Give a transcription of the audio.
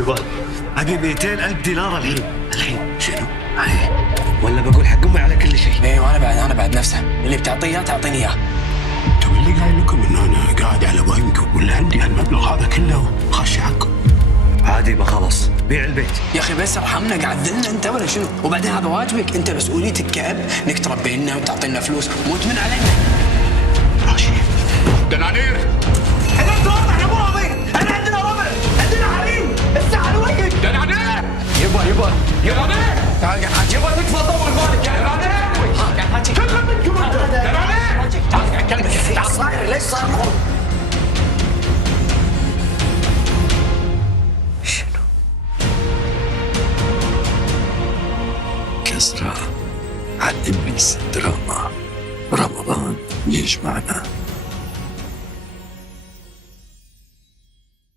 يبا ابي 200,000 دينار الحين. شنو؟ هاي ولا بقول حق امي على كل شيء. ايوه انا بعد نفسه اللي بتعطيه اياه تعطيني اياه. طب اللي قايل لكم انه انا قاعد على بنك ولا عندي هالمبلغ هذا كله خش حقكم؟ عادي يبا خلاص بيع البيت. يا اخي بس ارحمنا، قاعد ذلنا انت ولا شنو؟ وبعدين هذا واجبك، انت مسؤوليتك كأب انك تربي لنا وتعطينا فلوس، مو تمن علينا. راشد دنانير. احنا نتوضح يا ابو راضي، احنا عندنا ربع، عندنا حريم، الساعه الوقت. دنانير يبا تعال قاعد حاجي، يبا تكفى طول بالك يا دنانير. قاعد حاجي كلهم منكم انت. دنانير تعال قاعد كلمك. تعال صاير ليش صار خرب؟ كسرى على إبليس الدراما رمضان يجمعنا.